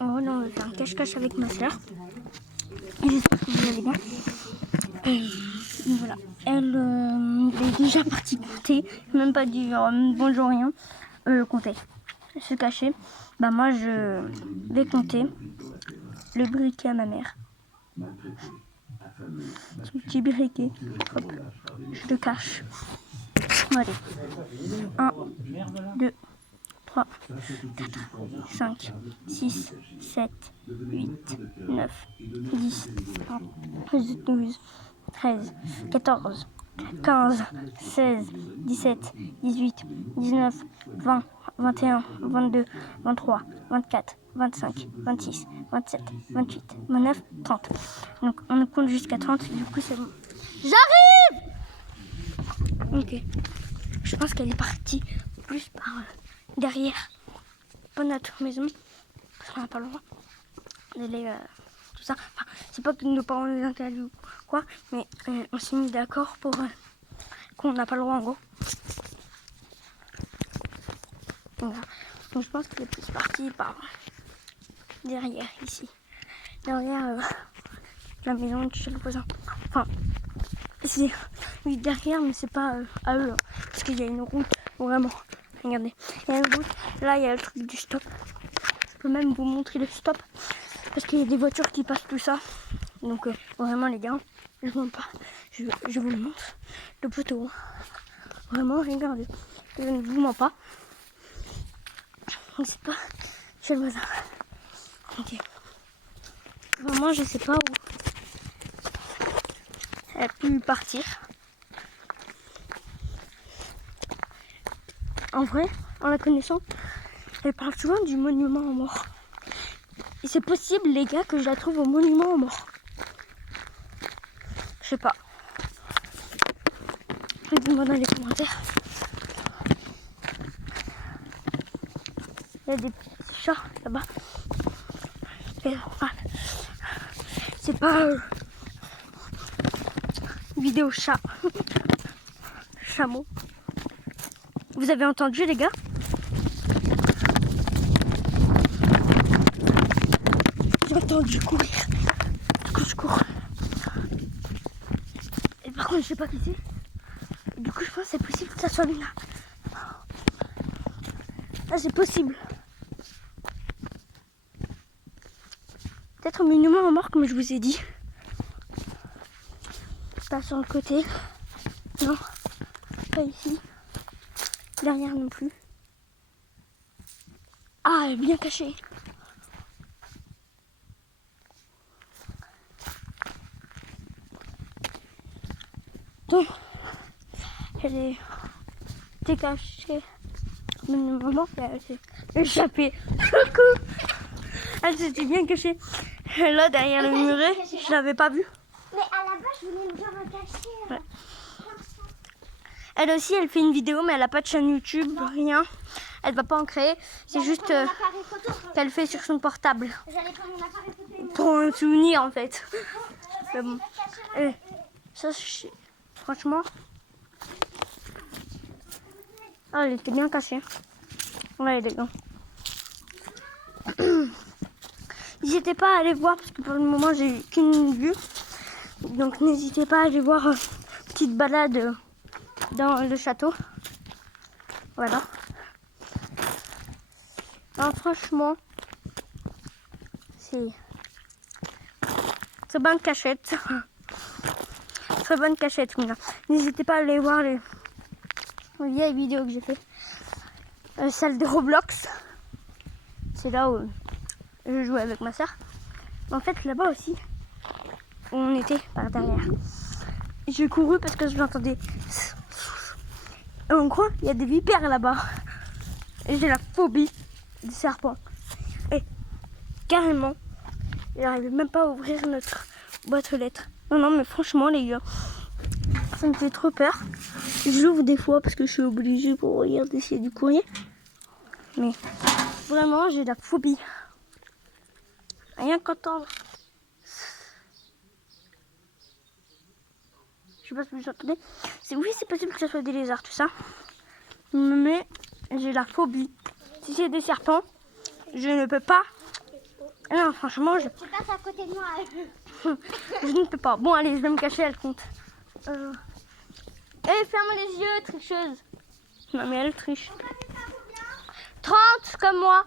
Oh non, on va faire un cache-cache avec ma soeur. J'espère que vous allez bien. Et voilà. Elle est déjà partie compter. Même pas dit bonjour, rien. Compter. Se cacher. Bah moi je vais compter le briquet à ma mère. Son petit briquet. Hop. Je le cache. Allez. 1, 2, 3, 4, 5, 6, 7, 8, 9, 10, 11, 12, 13, 14, 15, 16, 17, 18, 19, 20, 21, 22, 23, 24, 25, 26, 27, 28, 29, 30. Donc on compte jusqu'à 30, du coup c'est bon. J'arrive! Ok. Je pense qu'elle est partie plus par derrière, pas notre maison, parce qu'on n'a pas le droit d'aller tout ça. Enfin, c'est pas que nos parents nous interdisent ou quoi, mais on s'est mis d'accord pour qu'on n'a pas le droit en gros. Voilà. Donc je pense qu'elle est plus partie par derrière ici, derrière la maison de chez le voisin. Enfin, c'est oui derrière, mais c'est pas à eux, hein, parce qu'il y a une route vraiment. Regardez, il y a une route. Là, il y a le truc du stop. Je peux même vous montrer le stop parce qu'il y a des voitures qui passent tout ça. Donc vraiment les gars, je vous montre pas. Je vous le montre. Le poteau. Vraiment, regardez. Je ne vous mens pas. C'est pas chez le voisin. Ok. Vraiment, je sais pas où elle a pu partir. En vrai, en la connaissant, elle parle souvent du monument aux morts. Et c'est possible, les gars, que je la trouve au monument aux morts. Je sais pas. Dites-moi dans les commentaires. Il y a des petits chats là-bas. Enfin, c'est pas vidéo chat. Chameau. Vous avez entendu les gars? J'ai entendu courir. Du coup je cours. Et par contre je sais pas qui c'est. Du coup je pense que c'est possible que ça soit lui là. Là c'est possible. Peut-être au monument aux morts comme je vous ai dit. Pas sur le côté. Non. Pas ici. Derrière non plus. Ah, elle est bien cachée. Donc, elle était cachée. Mais le moment, elle s'est échappée. Coucou. Elle s'était bien cachée. Là, derrière le muret, je l'avais pas vue. Mais à la base, je voulais bien me cacher. Ouais. Elle aussi, elle fait une vidéo, mais elle a pas de chaîne YouTube, rien. Elle va pas en créer. C'est juste qu'elle fait sur son portable. J'allais prendre mon appareil photo. Pour un souvenir, en fait. Mais bon. Et ça, franchement. Ah, elle était bien cachée. Ouais, les gars. N'hésitez pas à aller voir, parce que pour le moment, j'ai qu'une vue. Donc, n'hésitez pas à aller voir petite balade dans le château. Voilà. Alors, franchement, c'est très bonne cachette. Très bonne cachette. N'hésitez pas à aller voir les vieilles vidéos que j'ai fait. Celle de Roblox. C'est là où je jouais avec ma soeur. En fait, là-bas aussi, on était par derrière. J'ai couru parce que je l'entendais. En gros, il y a des vipères là-bas. Et j'ai la phobie des serpents. Et carrément, il n'arrivait même pas à ouvrir notre boîte aux lettres. Non, mais franchement, les gars, ça me fait trop peur. Je l'ouvre des fois parce que je suis obligée pour regarder s'il y a du courrier. Mais vraiment, j'ai la phobie. Rien qu'entendre. Je sais pas si vous entendez. Oui, c'est possible que ce soit des lézards, tout ça. Mais j'ai la phobie. Si c'est des serpents, je ne peux pas Non, franchement, Tu passes à côté de moi. je ne peux pas. Bon, allez, je vais me cacher, elle compte. Eh, ferme les yeux, tricheuse. Non, mais elle triche. 30 comme moi.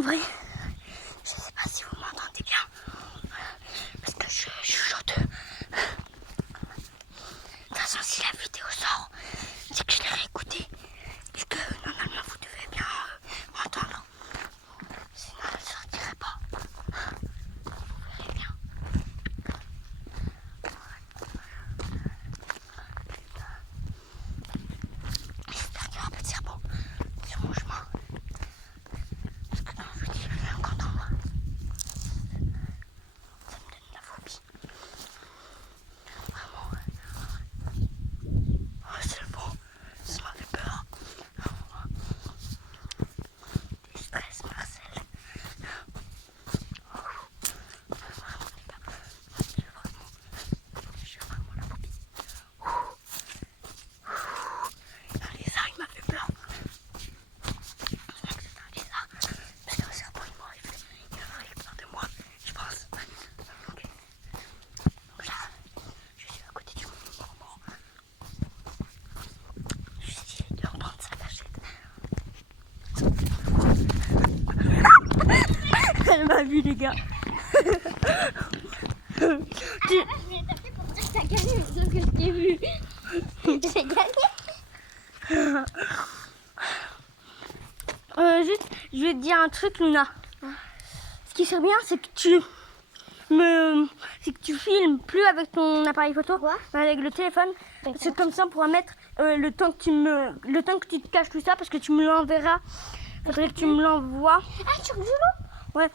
En vrai, je sais pas si vous m'entendez bien. Parce que je chuchote. De toute façon, si la vidéo sort, c'est que je l'ai réécoutée. Et que normalement, vous devez bien m'entendre. Sinon, elle ne sortirait pas. Vous verrez bien. J'espère qu'il y aura pas de serpent sur mon chemin. Parce que quand je vous dis, je viens quand on voit. Ça me donne la phobie. Vraiment. Oh, c'est bon. Ça m'a fait peur. Des stress, Marcel. J'ai vraiment la phobie. Un lézard, il m'a fait peur. Je crois que c'est un lézard. Parce que le serpent, il m'aurait peur de moi, je pense. Ok. Donc là, je suis à côté du moment. Je suis dit de reprendre sa cachette. Elle m'a vu, les gars. Je voulais taper pour dire que t'as gagné, mais sauf que je t'ai vu. J'ai gagné. Juste, je vais te dire un truc, Luna. Ce qui serait bien, c'est que tu filmes plus avec ton appareil photo, Quoi? mais avec le téléphone. C'est comme ça, on pourra mettre le temps que tu te caches tout ça, parce que tu me l'enverras. Faudrait que tu me l'envoies. Ah, tu rigoles? Ouais.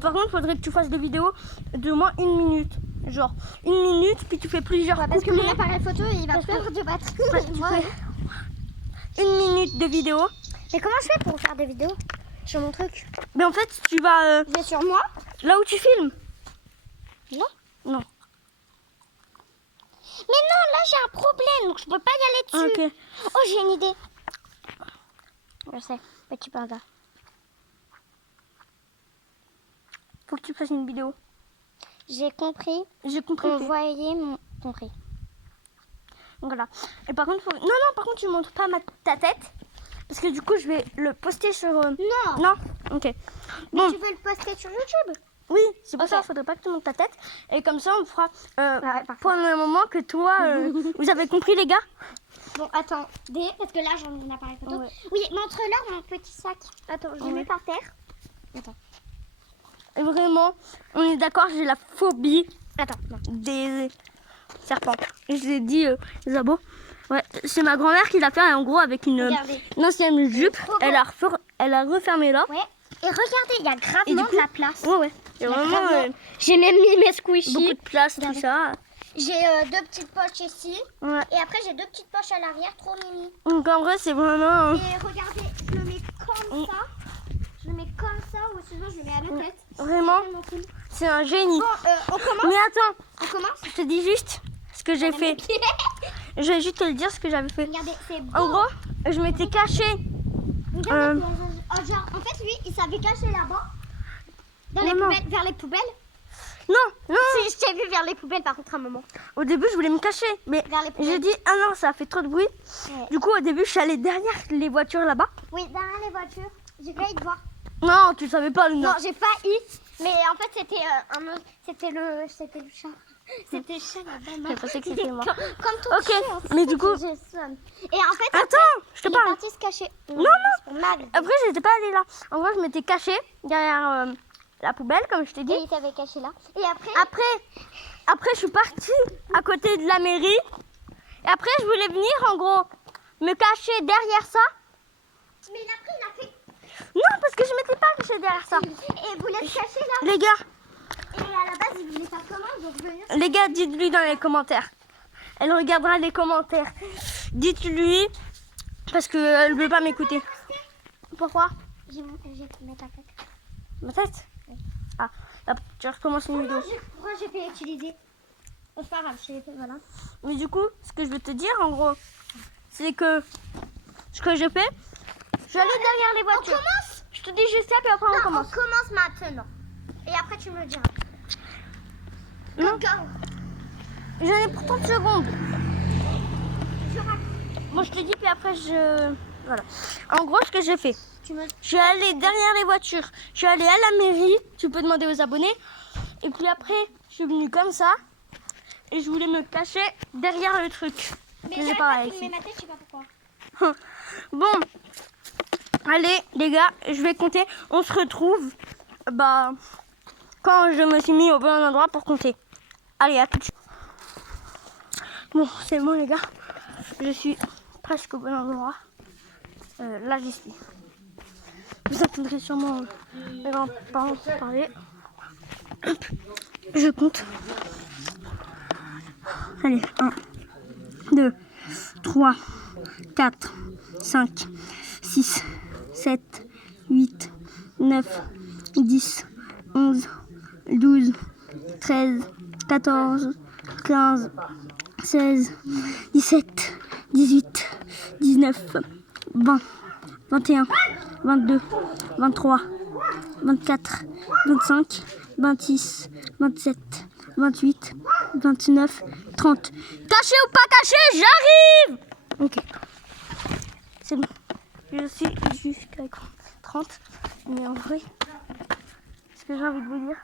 Par contre, faudrait que tu fasses des vidéos de moins 1 minute. Genre 1 minute, puis tu fais plusieurs Parce que mon couplets. appareil photo, il va Parce que- perdre de batterie. Ouais, tu Moi, fais 1 minute de vidéo. mais comment je fais pour faire des vidéos sur mon truc? Mais en fait, tu vas Je vais sur moi. là où tu filmes. Non. Non. Mais non, là j'ai un problème, donc je peux pas y aller dessus. Ok. Oh, j'ai une idée. Je sais, petit panda. Faut que tu fasses une vidéo. J'ai compris. J'ai compris. Vous voyez mon compris. Donc voilà. Et par contre, par contre, tu montres pas ta tête. Parce que du coup, je vais le poster sur... Non. Non. Ok. Bon, Tu veux le poster sur YouTube? oui, c'est pour Ok. ça, il faudrait pas que tu montes ta tête. Et comme ça, on fera parfait. pendant le moment que toi, vous avez compris, les gars. Bon, attendez, parce que là j'en ai un appareil photo. Ouais. Oui, montre-leur mon petit sac. Attends, je le mets par terre. Attends. Et vraiment, on est d'accord, j'ai la phobie Attends, non. des serpents. Et je l'ai dit, Zabo. Ouais, c'est ma grand-mère qui l'a fait en gros avec une Regardez. ancienne jupe. trop beau. Elle a refermé là. Ouais. Et regardez, il y a Et gravement du coup- de la place. Ouais. Il y a vraiment Gravement. J'ai même mis mes beaucoup squishies. de place, tout Regardez. ça. J'ai 2 petites poches ici. Ouais. Et après, j'ai 2 petites poches à l'arrière, trop mimi. Donc en vrai, c'est vraiment... Et regardez, je le mets comme ça. Je le mets comme ça, ou sinon je le mets à la tête. Vraiment, Tellement cool. c'est un génie. Bon, on commence. Mais attends, On commence. je te dis juste ce que j'ai fait. Je vais juste te le dire ce que j'avais fait. Regardez, c'est beau. En gros, je m'étais cachée. Regardez, oh, genre, en fait, lui, il s'avait caché là-bas. Dans les Non. poubelles, vers les poubelles. Non, Si, je t'ai vu vers les poubelles, par contre, à un moment. au début, je voulais me cacher. Mais Vers les poubelles. j'ai dit, ah non, ça a fait trop de bruit. Ouais. Du coup, au début, je suis allée derrière les voitures là-bas. Oui, derrière les voitures. J'ai failli te voir. Non, tu savais pas, Non, Luna. j'ai failli. Mais en fait, c'était c'était le chat. C'était le chat là-bas. Je pensais que c'était moi. Comme ton Ok, chien, en fait, mais du coup- j'ai somme. Et en fait, Attends, je te il est parle. parti se cacher. Non. C'est pour Mag. Après, j'étais pas allée là. En gros, je m'étais cachée derrière la poubelle, comme je t'ai dit. Et il t'avait caché là. Et après, Après, je suis partie à côté de la mairie. Et après, je voulais venir, en gros, me cacher derrière ça. mais après, il a fait. Non, parce que je m'étais pas cachée derrière ça. Et il voulait se cacher là. Les gars, Et à la base, il voulait faire comment? Donc venir. les gars, dites-lui dans les commentaires. Elle regardera les commentaires. Dites-lui, parce qu'elle ne veut pas m'écouter. Pourquoi? J'ai mis ta tête. Ma tête? Ah, hop, tu recommences une vidéo. Pourquoi j'ai fait utiliser? Oh, c'est pas grave, j'ai fait, voilà. Mais du coup, ce que je veux te dire, en gros, c'est que ce que je fais, je suis allée derrière les On voitures. commence? Je te dis juste ça, puis après on Non, commence. on commence maintenant. Et après, tu me le diras. Non, Go. j'en ai pour 30 secondes. Je raconte. Moi, je te dis, puis après, je... Voilà. En gros, ce que j'ai fait, Je suis allée derrière les voitures. Je suis allée à la mairie. Tu peux demander aux abonnés. Et puis après, je suis venue comme ça. Et je voulais me cacher derrière le truc. Mais C'est j'ai pareil. pas filmé ma tête, je sais pas pourquoi. Bon. Allez, les gars, je vais compter. On se retrouve quand je me suis mis au bon endroit pour compter. Allez, à tout de suite. Bon, c'est bon, les gars. Je suis presque au bon endroit. Là, j'y suis. Vous entendrez sûrement mes grands-parents parler. Hop, je compte. Allez, 1, 2, 3, 4, 5, 6, 7, 8, 9, 10, 11, 12, 13, 14, 15, 16, 17, 18, 19, 20, 21, 22, 23, 24, 25, 26, 27, 28, 29, 30. Caché ou pas caché, j'arrive! Ok. C'est bon. Je suis jusqu'à 30. Mais en vrai, ce que j'ai envie de vous dire,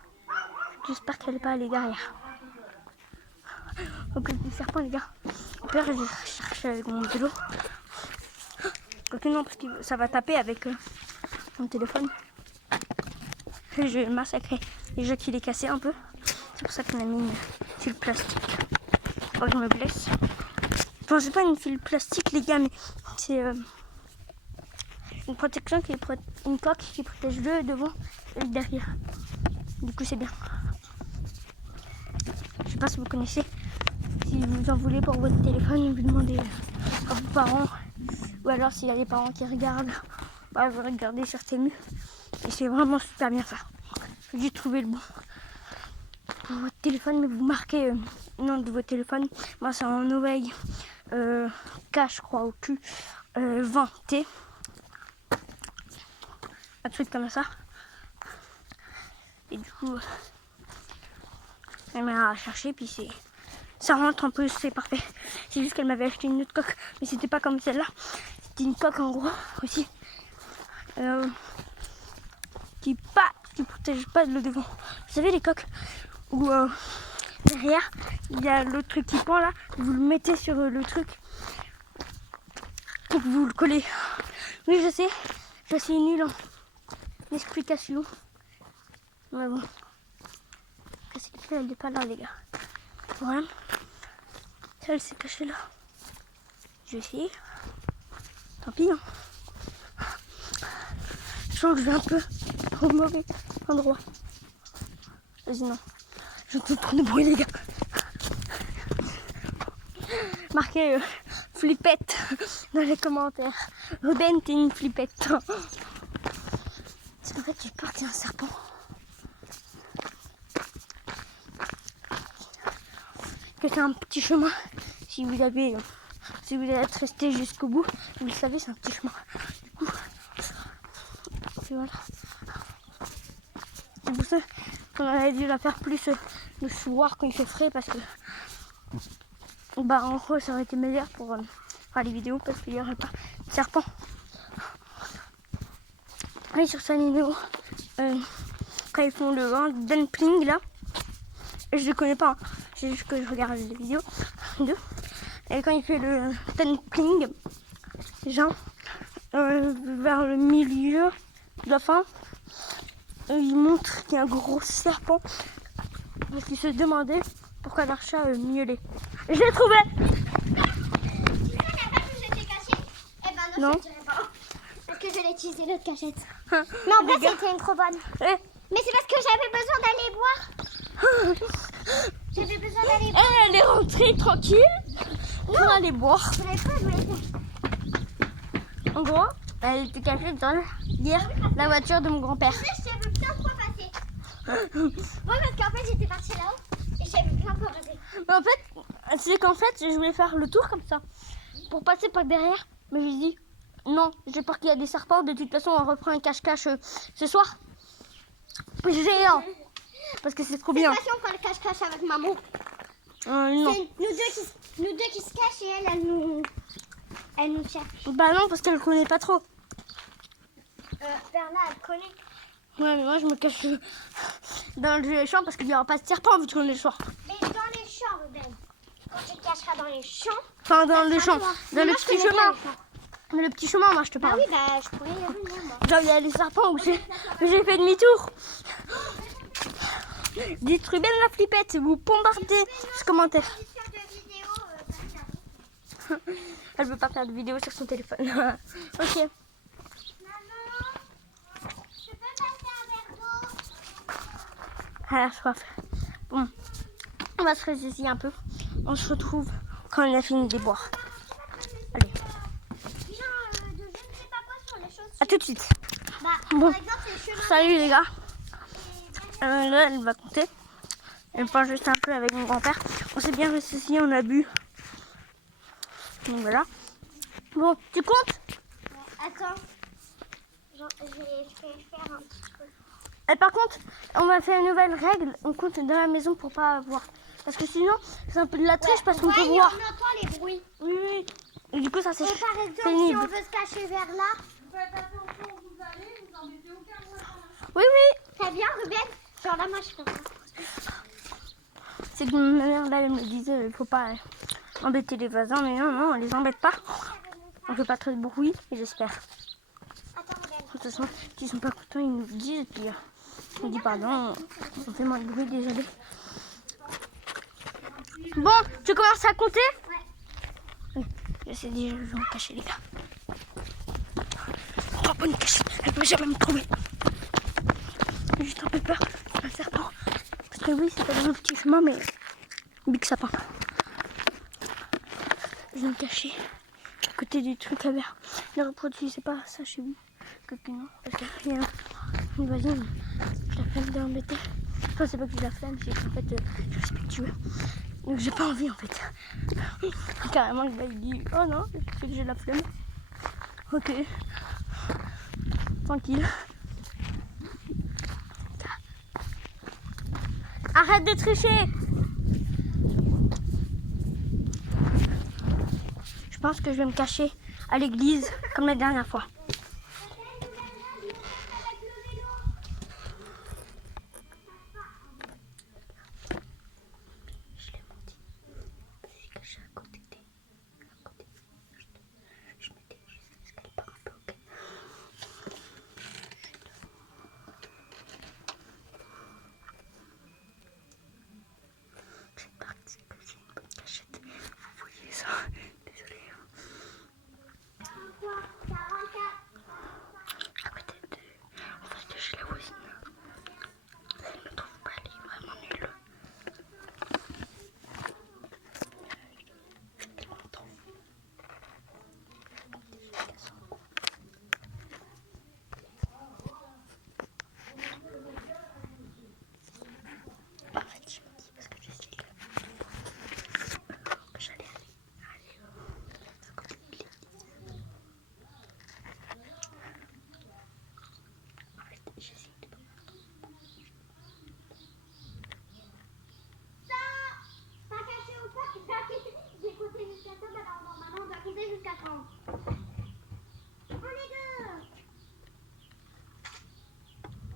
j'espère qu'elle n'est pas allée derrière. Donc le serpent, les gars. Au pire, je vais chercher avec mon vélo. Quoique non, parce que ça va taper avec mon téléphone. Et je vais le massacrer. Déjà qu'il est cassé un peu. C'est pour ça qu'on a mis une file plastique. Faut que je me blesse. Enfin, c'est pas une file plastique, les gars, mais c'est une protection une coque qui protège le devant et le derrière. Du coup, c'est bien. Je sais pas si vous connaissez. Si vous en voulez pour votre téléphone, vous demandez à vos parents. Ou alors s'il y a des parents qui regardent, vous regardez sur Temu. Et c'est vraiment super bien ça. Faut juste trouver le bon pour votre téléphone, mais vous marquez le nom de votre téléphone. Moi c'est en oreille K, je crois, au cul 20T. Un truc comme ça. Et du coup, elle m'a cherché, puis ça rentre en plus, c'est parfait. C'est juste qu'elle m'avait acheté une autre coque, mais c'était pas comme celle-là. C'était une coque en gros aussi. Qui protège pas le devant. Vous savez les coques où derrière il y a l'autre truc qui pend là, vous le mettez sur le truc et vous le collez. Oui je sais, je suis nulle en explication. Mais bon. Elle n'est pas là les gars. Voilà. Elle s'est cachée là. Je vais essayer. Tant pis hein. Je sens que je vais un peu au mauvais endroit. Vas-y non. J'entends trop de bruit les gars. Marquez flippette dans les commentaires. Ruben t'es une flippette. C'est qu'en fait j'ai peur qu'il y ait un serpent. Que c'est un petit chemin. Si vous êtes resté jusqu'au bout, vous le savez, c'est un petit chemin. Du coup, voilà. C'est pour ça qu'on aurait dû la faire plus le soir quand il fait frais parce que en gros ça aurait été meilleur pour faire les vidéos parce qu'il n'y aurait pas de serpent. Et sur sa vidéo, quand ils font le dumpling là, et je ne connais pas, hein, c'est juste que je regarde les vidéos d'eux. Et quand il fait le dumpling, genre vers le milieu de la fin, il montre qu'il y a un gros serpent parce qu'il se demandait pourquoi leur chat miaulait. Et je l'ai trouvé. Tu sais la cachette où j'étais cachée? Eh ben non, je dirais pas. Parce que je l'ai utilisé l'autre cachette. Mais en vrai c'était une trop bonne. Mais c'est parce que j'avais besoin d'aller boire. J'avais besoin d'aller boire. Elle est rentrée tranquille pour aller boire. Je voulais pas, je voulais pas. En gros, elle était cachée dans la voiture de mon grand-père. Je t'ai vu plein de fois passer. Oui, parce qu'en fait j'étais partie là-haut et j'avais plein de fois passer. Mais en fait, c'est qu'en fait, je voulais faire le tour comme ça pour passer par derrière. Mais je me dis, non, j'ai peur qu'il y a des serpents. De toute façon, on reprend un cache-cache ce soir. Géant. Parce que c'est trop bien. Cette fois-ci, on fait le cache-cache avec maman. Non. C'est nous deux qui se cachent et elle nous cherche. Bah non, parce qu'elle connaît pas trop. Bernard, elle connaît. Ouais, mais moi je me cache dans le champ parce qu'il n'y aura pas de serpent vu qu'on est le soir. Mais dans les champs, Ruben. Quand tu te cacheras dans les champs. Enfin, dans le champ. toi. Dans Mais le moi, je petit connais bien chemin. les champs. Mais le petit chemin, moi je te Bah parle. oui, bah je pourrais y venir, moi. Genre, il y a les serpents où j'ai fait demi-tour. Dites Ruben la flippette, vous bombardez ce commentaire. Elle veut pas faire de vidéo sur son téléphone. Ok. Maman, je peux passer un verre d'eau? Elle a soif. Bon, on va se ressaisir un peu. On se retrouve quand on a fini de boire. Allez, Sinon, de je ne sais pas quoi sur les choses. à tout de suite. Bah, Bon. par exemple, les chemins. Salut les gars. Là, elle va compter. Elle parle juste un peu avec mon grand-père. On s'est bien ressaisi, on a bu. Donc voilà. Bon, tu comptes? Attends. Genre, je vais faire un petit truc. Et par contre, on va faire une nouvelle règle. On compte dans la maison pour pas voir. Parce que sinon, c'est un peu de la triche parce qu'on peut voir. On entend les bruits. Oui, oui. Et du coup, ça c'est Et par exemple, si pénible. on veut se cacher vers là. Oui, oui. Très bien, Ruben. Genre là, moi, je fais ça. C'est que ma mère, là, elle me disait, il faut pas embêter les voisins. Mais non, non, on les embête pas. On fait pas trop de bruit, j'espère. Attends, Ruben. De toute façon, s'ils sont pas contents, ils nous le disent. Et puis, on dit pardon, on fait moins de bruit, désolé. Bon, tu commences à compter? Ouais. Oui, j'essaie déjà de me cacher, les gars. Oh, bonne cachette, elle peut jamais me trouver. J'ai juste un peu peur d'un serpent. Parce que oui, c'est pas dans un petit chemin, mais big sapin. Je vais me cacher à côté du truc à verre. Ne reproduisez pas ça chez vous. Que non, parce que y a une voisine, je la flemme d'embêter. Enfin, c'est pas que je la flemme, c'est qu'en fait, je suis respectueux. Donc j'ai pas envie en fait. Carrément, le gars il dit oh non, c'est que j'ai la flemme. Ok. Tranquille. Arrête de tricher. Je pense que je vais me cacher à l'église comme la dernière fois. Je l'ai menti. Je suis cachée à côté des... À côté. Je m'étais jusqu'à ce qu'elle part un peu, ok. J'ai parti que j'ai une bonne cachette. Vous voyez ça? Désolée. À côté de... En face de chez la voisine. Elle ne me trouve pas, elle est vraiment nulle. Elle m'entend. En fait, je me dis parce que je sais que j'allais aller à côté de l'église. En fait, j'essaie de pas. Pas caché ou pas, j'ai compté jusqu'à 100, alors normalement on doit compter jusqu'à 30. On est deux.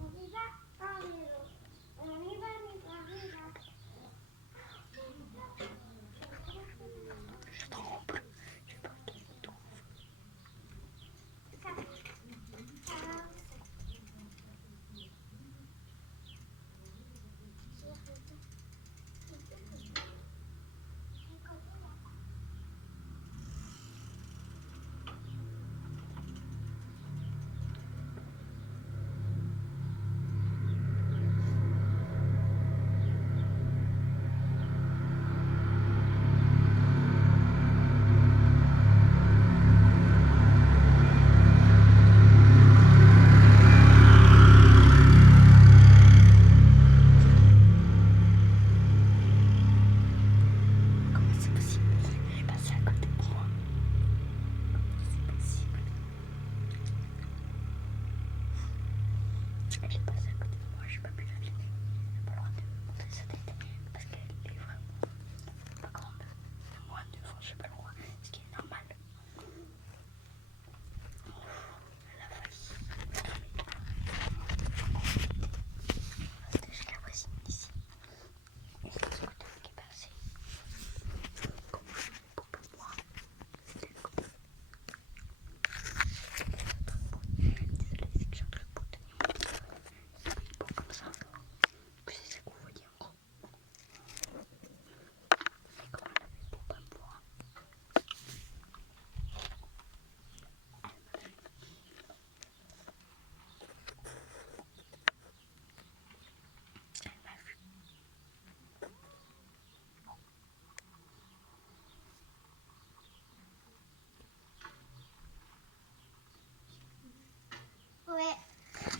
On y va, on y va. On y va, on y va, on y va. Je tremble. J'ai peur qu'il me trouve.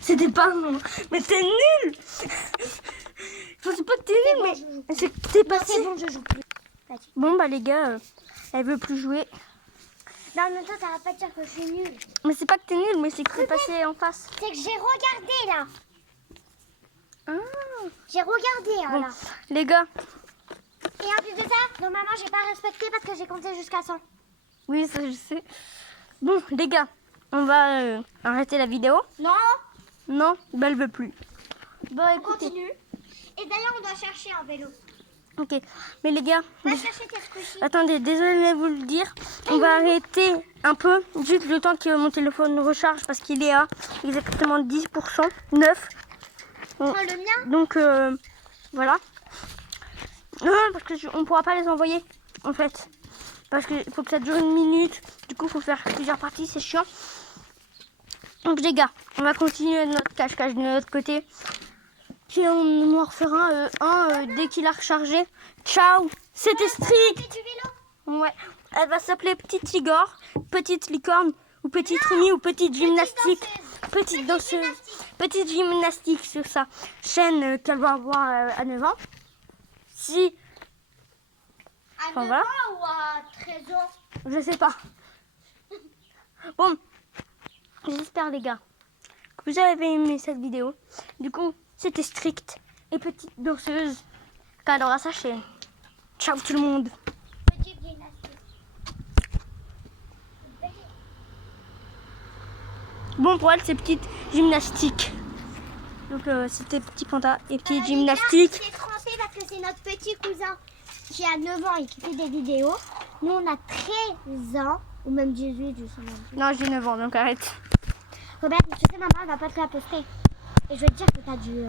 C'était pas non. Mais t'es nul. Enfin, c'est pas que t'es nul, mais c'est que t'es passé. C'est bon, je joue plus. Vas-y. Bon, bah les gars, elle veut plus jouer. Non, mais toi, t'arrêtes pas de dire que je suis nulle. Mais c'est pas que t'es nul, mais c'est que t'es passé en face. C'est que j'ai regardé, là. Ah. J'ai regardé, Bon, là. les gars. Et en plus de ça, normalement, j'ai pas respecté parce que j'ai compté jusqu'à 100. Oui, ça je sais. Bon, les gars, on va arrêter la vidéo. Non, Non, bah elle veut plus. Bon, on écoutez. continue. Et d'ailleurs, on doit chercher un vélo. Ok, mais les gars, Va chercher tes squishies. attendez, désolé de vous le dire. On va arrêter un peu, juste le temps que mon téléphone recharge parce qu'il est à exactement 10%, 9. Prends le mien. Donc, voilà. Non, parce qu'on ne pourra pas les envoyer, en fait. Parce qu'il faut que ça dure 1 minute. Du coup, il faut faire plusieurs parties, c'est chiant. Donc, les gars, on va continuer notre cache-cache de notre côté. Puis, on en refera un dès qu'il a rechargé. Ciao. C'était Strict. Fais du vélo. Ouais. Elle va s'appeler Petite Igor, Petite Licorne, ou Petite Rumi, ou Petite Gymnastique. Petite danseuse. Petite gymnastique sur sa chaîne qu'elle va avoir à 9 ans. Si, À Enfin, 9 voilà. ans ou à 13 ans? je sais pas. Bon, j'espère les gars que vous avez aimé cette vidéo. Du coup, c'était Strict et Petite danseuse qu'elle aura sa chaîne. Ciao tout le monde. Petite gymnastique. Bon, pour elle, c'est Petite Gymnastique. Donc, c'était Petit Panda et Petite Les Gymnastique. gars, c'est trompé parce que c'est notre petit cousin qui a 9 ans et qui fait des vidéos. Nous, on a 13 ans, ou même 18, je sais même plus. Non, j'ai 9 ans, donc arrête. Robert, tu sais, maman, elle va pas te la poster. Et je vais te dire que t'as dû...